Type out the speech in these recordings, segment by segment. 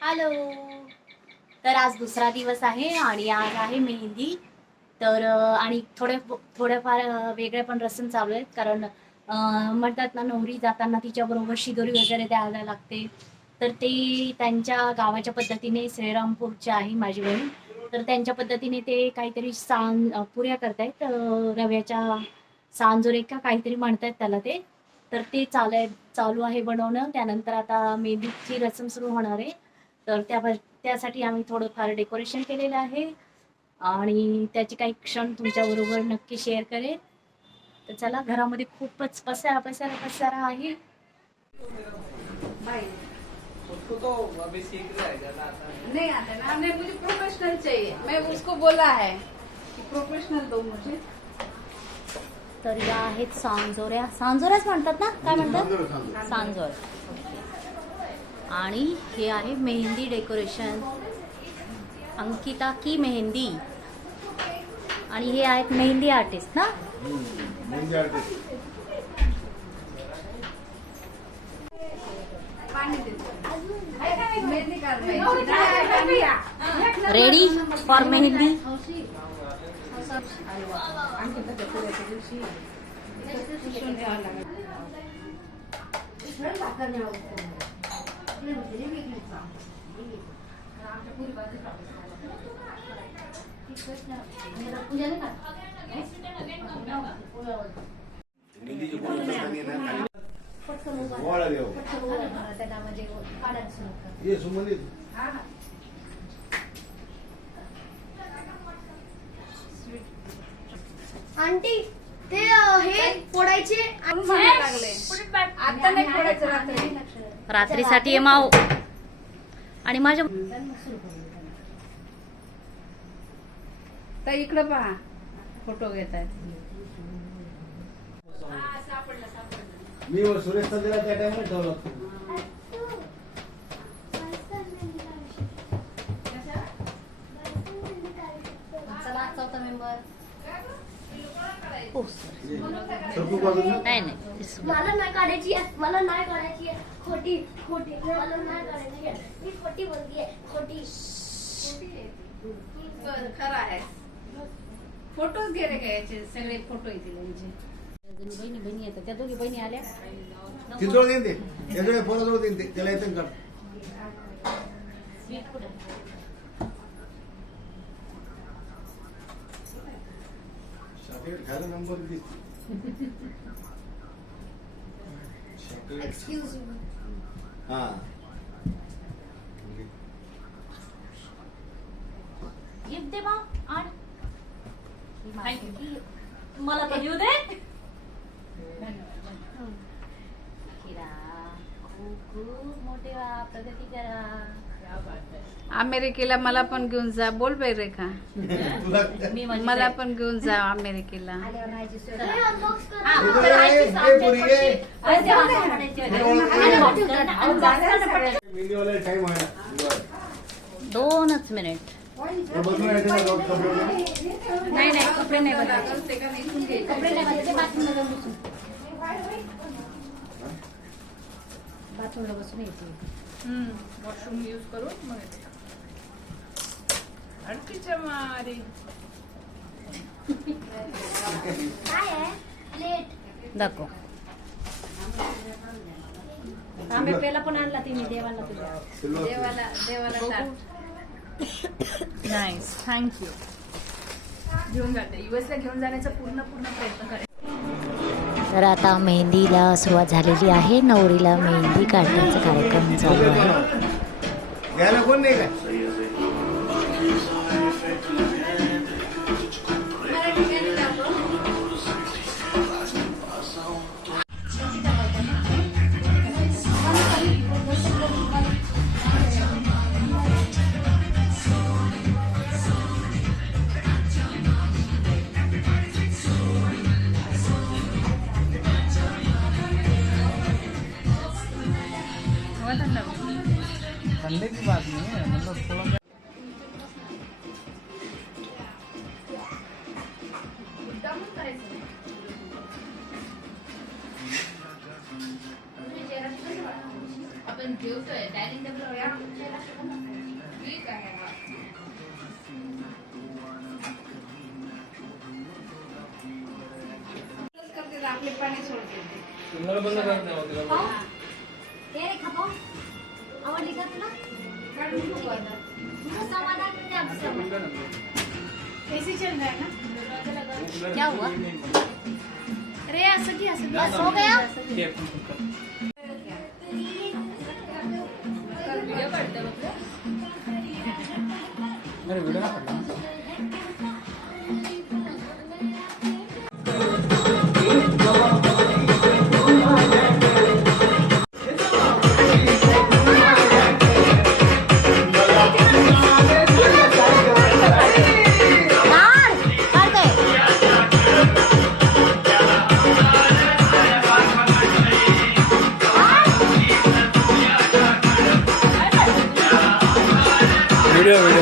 Hello तर आज दुसरा दिवस आहे आणि आज आहे मेहंदी. तर आणि थोडे थोड्याफार अं, वेगळे पण रसम चालू आहेत. कारण म्हणतात ना नवरी जाताना तिच्याबरोबर शिदोरी वगैरे द्यायला लागते. तर ते त्यांच्या गावाच्या पद्धतीने श्रीरामपूरचे आहे माझी बहीण. तर त्यांच्या पद्धतीने ते काहीतरी सांग पुऱ्या करतायत. रव्याच्या सांजोरे का काहीतरी म्हणतायत त्याला ते. तर ते चालू आहे चालू आहे बनवणं. त्यानंतर आता मेहंदीची रसम सुरू होणार आहे. तर त्या त्यासाठी आम्ही थोडंफार डेकोरेशन केलेलं आहे. आणि त्याचे काही क्षण तुमच्याबरोबर नक्की शेअर करेन. तर चला घरामध्ये खूपच पसारा पसारा पसारा आहे. उसको तो अभी सीख रहा है ज्यादा आता नहीं आता ना। हमने मुझे प्रोफेशनल चाहिए। मैं उसको बोला है कि प्रोफेशनल दो मुझे। तर या आहेत सांजोऱ्या. सांजोऱ्याच म्हणतात ना? काय म्हणतात? सांजोर. आणि हे आहे मेहंदी डेकोरेशन. अंकिता की मेहंदी. आणि हे आहेत मेहंदी आर्टिस्ट ना? Ready for mehndi? ये आंटी ते अ, हे फोडायचे? म्हणून लागले. आता नाही फोडायचं रात्री. रात्रीसाठी माव. आणि माझ्या तर इकडं पहा. फोटो घेत आहेत मी व सुरेश चंद्रा त्या टाइमला ठेवला चला चौथा मेंबर नाही नाही. मला नाही काढायची आहे. मला नाही काढायची आहे. खोटी खोटी. मला नाही काढायची आहे. मी खोटी बोलती आहे. खोटी. खरं आहे. फोटोच रे का याचे? सगळे फोटो येतील यांचे. बहिणी बहिणी येतात. त्या दोघी बहिणी आल्या. तिजोळ देईन ते. त्याकडे पोराजवळ देईन ते. त्याला येतं स्वीट कुठे? खायला नंबर दिसते चॉकलेट एक्सक्यूज मी हा गिफ्ट दे मग आण. मला पण येऊ दे. खिरा खूप खूप मोठे व्हा प्रगती करा. अमेरिकेला मला पण घेऊन जा बोल बाई रेखा तुला मी माझी मला जाईल. पण घेऊन जा अमेरिकेला हे अनबॉक्स कर हा, हे तर बघ, आजची हे- सांगते हे पोरी, पडते. हे. आज ते वाजता म्हणायची होती. आणि वाटतं कर ना, आणि वाजता ना पडते. मीडियावाला टाइम आहे ना बरं. दोनच मिनिट हे बदलून येते ना जाऊन कपडे नाही नाही कपडे नाही बदलायचे कपडे नाही बदलायचे बाथरूमला जाऊन बसून बाथरूमला बसून येते वॉशरूम यूज करून मग येते. अडकीच्या मारी. काय आहे? प्लेट दाखव. आंबे पेला पण आणला तिने देवाला तुझ्या. देवाला देवाला. नाईस थँक्यू घेऊन जाते. युएसला घेऊन जाण्याचा पूर्ण पूर्ण प्रयत्न करेन. तर आता मेहंदीला सुरुवात झालेली आहे. नवरीला मेहंदी काढण्याचा कार्यक्रम चालू आहे. घ्यायला कोण नाही काय ठंडे की बात नहीं है मतलब थोड़ा आपण जेवतोय डायनिंग टेबल ठीक आहे. करते तर आपले पाणी सोडते आवडली का तुला काढून नको आता. तुझं समाधान म्हणजे आमचं समाधान एसी चल रहा है ना क्या हुआ अरे असं की असं. बस हो गया अरे व्हिडिओ नाही काढला. व्हिडिओ व्हिडिओ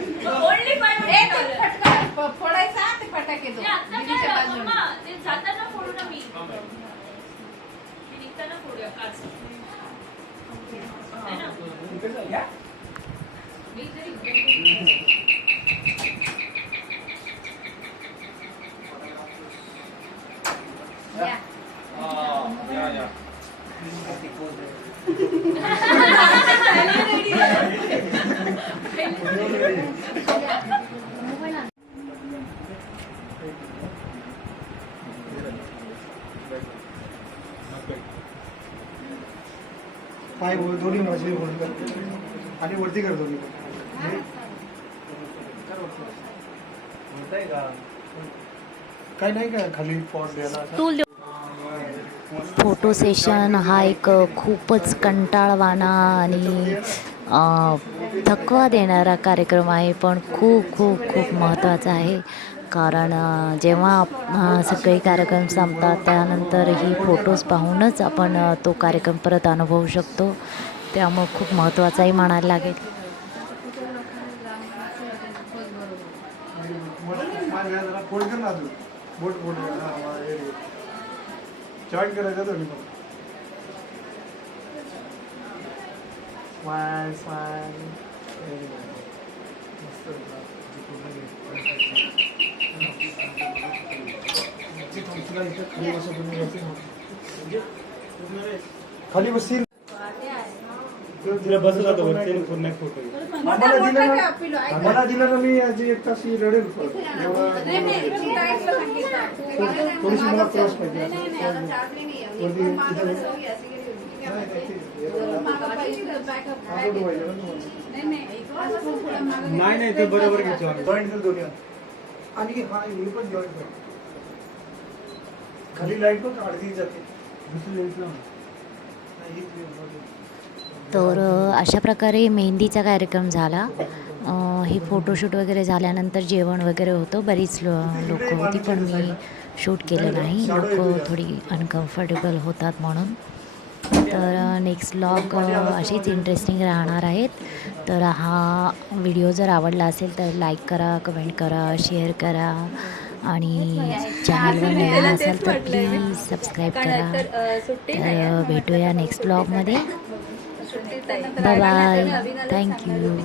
फाईव्ह ए, ते फटका फ- फोडायचा ते फटाके तो आता दीदीच्या काय बाजूने. मम्मा, ते जाताना फोडू ना मी मी निघताना फोडूया काच है ना इकडे जाऊ, या. मी तरी पाय बोल दोन्ही माझे वर कर आणि वरती कर दोन्ही. काय नाही का खाली पॉट द्यायला फोटो सेशन हा एक खूपच कंटाळवाणा आणि थकवा देणारा कार्यक्रम आहे पण खूप खूप खूप महत्त्वाचा आहे. कारण जेव्हा सगळे कार्यक्रम संपतात त्यानंतर ही फोटोज पाहूनच आपण तो कार्यक्रम परत अनुभवू शकतो. त्यामुळं खूप महत्त्वाचाही म्हणायला लागेल. खाली बस सील। तिला बसला तो वरती खूप नाही खूप मला दिलं ना मला दिलं ना मी आज एक तास रडेल थोडीशी मला क्रॉस पाहिजे. नाही नाही ते तो बरोबर घेतो जॉईंट दोन्ही आणि हा मी पण जॉईंट खाली लाइट पण अर्धी जाते. दुसरी नाही, हीच तर अशा प्रकारे मेहंदीचा कार्यक्रम झाला. अ, हे फोटोशूट वगैरे झाल्यानंतर जेवण वगैरे होतं. बरीच लोक होती पण मी शूट केलं नाही. लोक थोडी अनकम्फर्टेबल होतात म्हणून. तर नेक्स्ट ब्लॉग अशीच इंटरेस्टिंग राहणार आहेत. तर हा व्हिडिओ जर आवडला असेल तर लाईक करा कमेंट करा शेअर करा. आणि चॅनलवर नवीन असाल तर प्लीज सबस्क्राईब करा. तर भेटूया नेक्स्ट ब्लॉगमध्ये बाय बाय थँक्यू